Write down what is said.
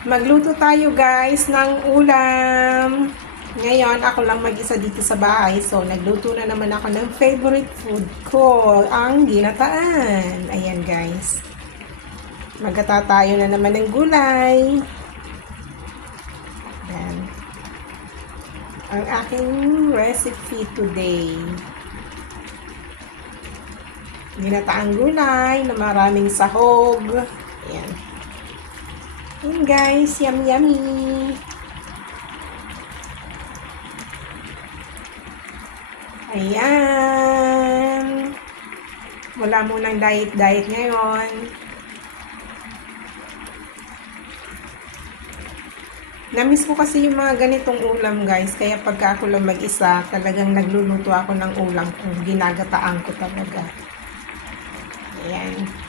Magluto tayo guys ng ulam. Ngayon, ako lang mag-isa dito sa bahay. So, nagluto na naman ako ng favorite food ko, ang ginataan. Ayan guys. Magata tayo na naman ng gulay. Ayan. Ang aking recipe today. Ginataang gulay na maraming sahog. Ayan. Ayan guys, yummy yummy. Ayan. Wala munang diet ngayon. Namiss ko kasi yung mga ganitong ulam guys. Kaya pagka ako lang mag-isa, talagang nagluluto ako ng ulam kung ginagataan ko talaga. Ayan.